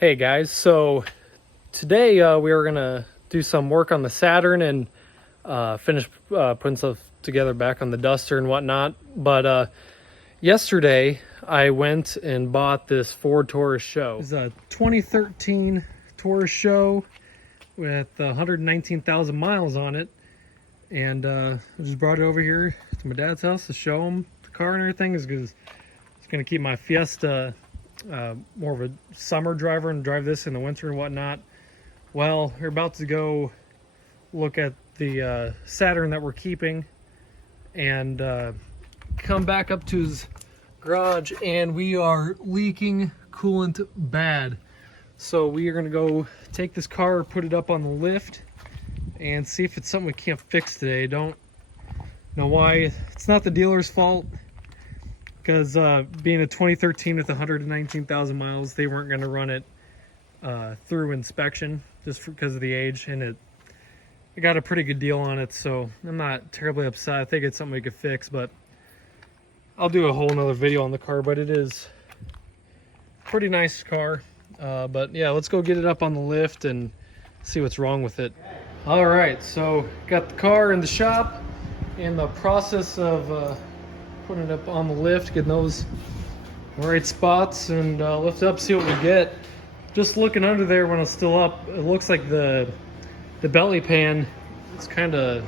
Hey guys, so today we were gonna do some work on the Saturn and finish putting stuff together back on the Duster and whatnot. But yesterday I went and bought this Ford Taurus SHO. It's a 2013 Taurus SHO with 119,000 miles on it, and I just brought it over here to my dad's house to show him the car and everything. Is because it's gonna keep my Fiesta more of a summer driver and drive this in the winter and whatnot. Well, we're about to go look at the Saturn that we're keeping and come back up to his garage, and we are leaking coolant bad. So we are gonna go take this car, put it up on the lift, and see if it's something we can't fix today. Don't know why. It's not the dealer's fault, because being a 2013 with 119,000 miles, they weren't going to run it through inspection just because of the age, and I got a pretty good deal on it, so I'm not terribly upset. I think it's something we could fix, but I'll do a whole nother video on the car. But it is a pretty nice car. But yeah, let's go get it up on the lift and see what's wrong with it. All right, so got the car in the shop, in the process of putting it up on the lift, getting those right spots, and lift up, see what we get. Just looking under there when it's still up, it looks like the belly pan is kind of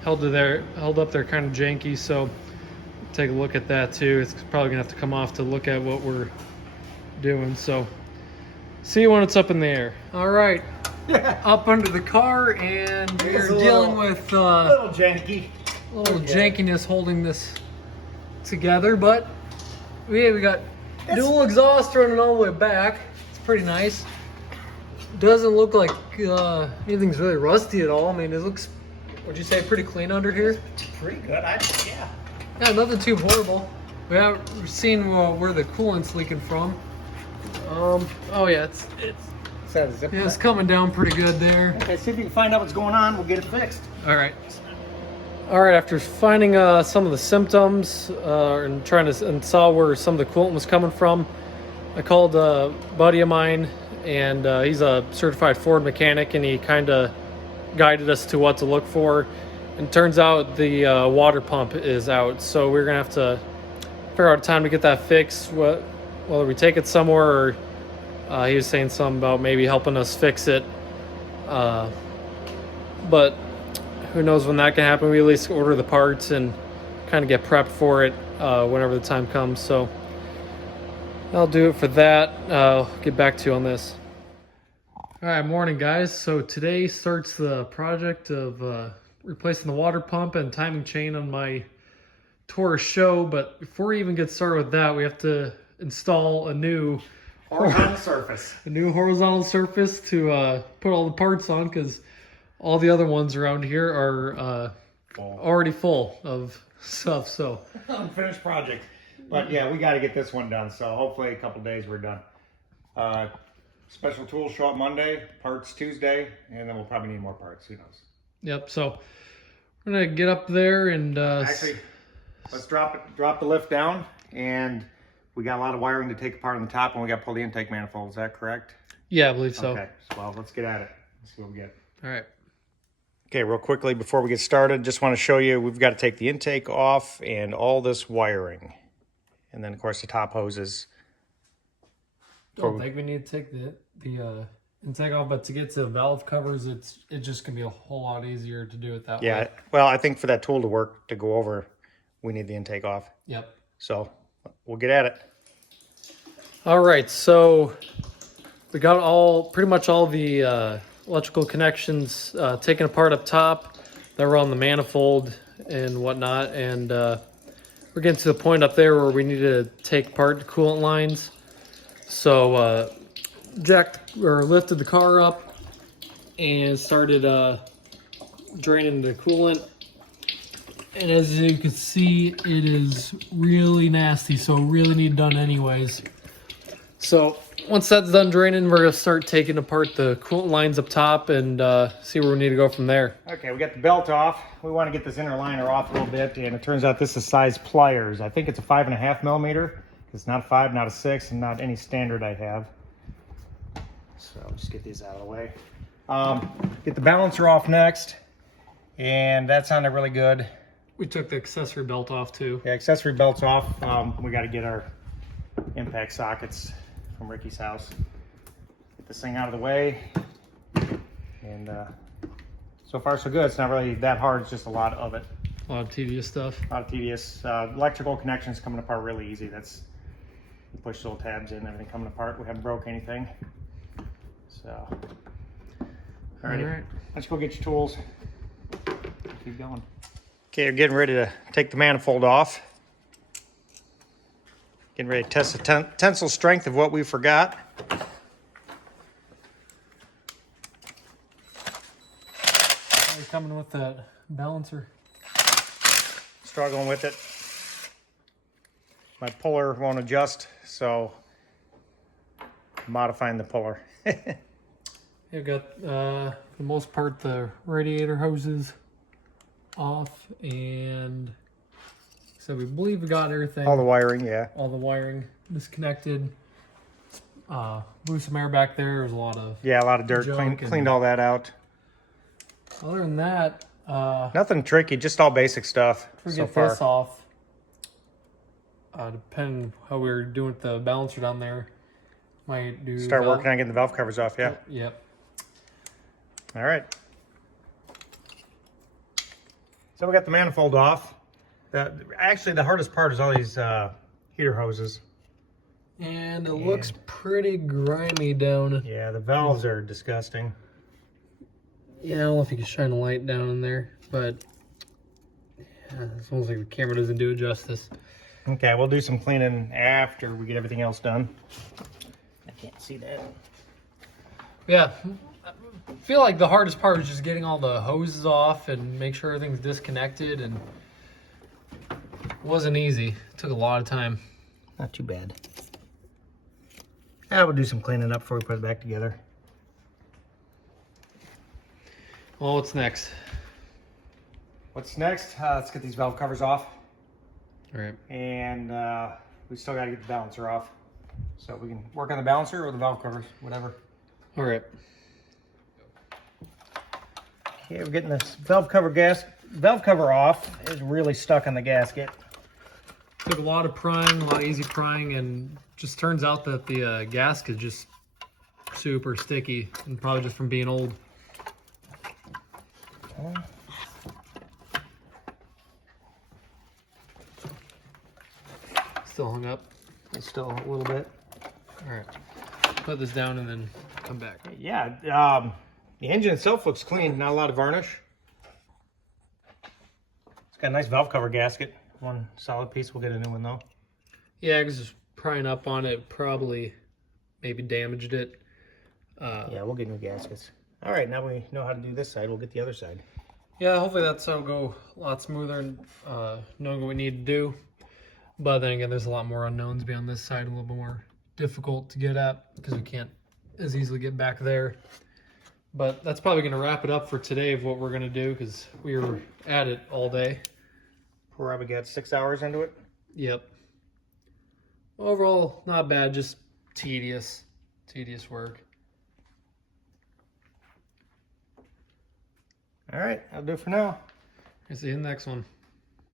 held up there kind of janky, so take a look at that too. It's probably gonna have to come off to look at what we're doing, so see you when it's up in the air. All right, up under the car, and we're dealing with a little jankiness holding this together, but we got dual exhaust running all the way back. It's pretty nice. Doesn't look like anything's really rusty at all. I mean, it looks, would you say, pretty clean under here? Pretty good, yeah. Yeah, nothing too horrible. We haven't seen where the coolant's leaking from. Oh yeah, it's coming down pretty good there. Okay, see if you can find out what's going on. We'll get it fixed. All right. After finding some of the symptoms and trying to saw where some of the coolant was coming from, I called a buddy of mine, and he's a certified Ford mechanic, and he kind of guided us to what to look for. And turns out the water pump is out, so we're gonna have to figure out a time to get that fixed. Whether we take it somewhere, or he was saying something about maybe helping us fix it, but who knows when that can happen. We at least order the parts and kind of get prepped for it whenever the time comes. So I'll do it for that. I'll get back to you on this. All right, morning guys. So today starts the project of replacing the water pump and timing chain on my Taurus SHO. But before we even get started with that, we have to install a new horizontal surface. A new horizontal surface to put all the parts on, because all the other ones around here are already full of stuff. So unfinished project, but yeah, we got to get this one done. So hopefully a couple days we're done. Special tools show up Monday, parts Tuesday, and then we'll probably need more parts. Who knows? Yep. So we're gonna get up there and actually, let's drop the lift down, and we got a lot of wiring to take apart on the top, and we got to pull the intake manifold. Is that correct? Yeah, I believe so. Okay. Well, let's get at it. Let's see what we get. All right. Okay, real quickly before we get started, just want to show you we've got to take the intake off and all this wiring. And then, of course, the top hoses. Don't think we need to take the intake off, but to get to the valve covers, it's just going to be a whole lot easier to do it that way. Yeah, well, I think for that tool to work, to go over, we need the intake off. Yep. So we'll get at it. All right, so we got pretty much all the electrical connections taken apart up top that were on the manifold and whatnot, and we're getting to the point up there where we need to take apart the coolant lines. So lifted the car up and started draining the coolant, and as you can see, it is really nasty, so really need done anyways. So once that's done draining, we're gonna start taking apart the coolant lines up top and see where we need to go from there. Okay, we got the belt off. We want to get this inner liner off a little bit, and it turns out this is size pliers. I think it's a 5.5 millimeter. It's not a 5, not a 6, and not any standard I have. So just get these out of the way. Get the balancer off next, and that sounded really good. We took the accessory belt off too. Yeah, accessory belt's off. We got to get our impact sockets from Ricky's house. Get this thing out of the way, and so far so good. It's not really that hard. It's just a lot of it. A lot of tedious stuff. A lot of tedious. Electrical connections coming apart really easy. That's, you push little tabs in, everything coming apart. We haven't broke anything. So, alrighty. All right. Let's go get your tools. Keep going. Okay, we're getting ready to take the manifold off. Getting ready to test the tensile strength of what we forgot. We're coming with that balancer. Struggling with it. My puller won't adjust, so I'm modifying the puller. You've got, for the most part, the radiator hoses off, and so we believe we got everything. All the wiring, yeah. All the wiring disconnected. Blew some air back there. There's a lot of Yeah, a lot of dirt. junk Cleaned all that out. Other than that, Nothing tricky, just all basic stuff we so get far. this off. Depending how we were doing with the balancer down there, might do Start working on getting the valve covers off, yeah. Yep. All right. So we got the manifold off. Actually, the hardest part is all these heater hoses. And it looks pretty grimy down. Yeah, the valves are disgusting. Yeah, I don't know if you can shine a light down in there, but yeah, it's almost like the camera doesn't do it justice. Okay, we'll do some cleaning after we get everything else done. I can't see that. Yeah, I feel like the hardest part was just getting all the hoses off and make sure everything's disconnected, and it wasn't easy. It took a lot of time. Not too bad. Yeah, we'll do some cleaning up before we put it back together. Well, what's next? What's next? Let's get these valve covers off. All right. And we still got to get the balancer off. So we can work on the balancer or the valve covers, whatever. All right. Okay, we're getting this valve cover off. It's really stuck on the gasket. Took a lot of prying, a lot of easy prying, and just turns out that the gasket is just super sticky, and probably just from being old. Still hung up. It's still a little bit. All right. Put this down and then come back. Yeah, the engine itself looks clean. Not a lot of varnish. It's got a nice valve cover gasket. One solid piece. We'll get a new one though. Yeah, because just prying up on it probably maybe damaged it. Yeah, we'll get new gaskets. All right, now we know how to do this side. We'll get the other side. Yeah, hopefully that's how it'll go a lot smoother and knowing what we need to do. But then again, there's a lot more unknowns beyond this side, a little bit more difficult to get at because we can't as easily get back there. But that's probably going to wrap it up for today of what we're going to do because we were at it all day. Probably got 6 hours into it. Yep. Overall, not bad, just tedious work. All right, I'll do it for now. I'll see you in the next one.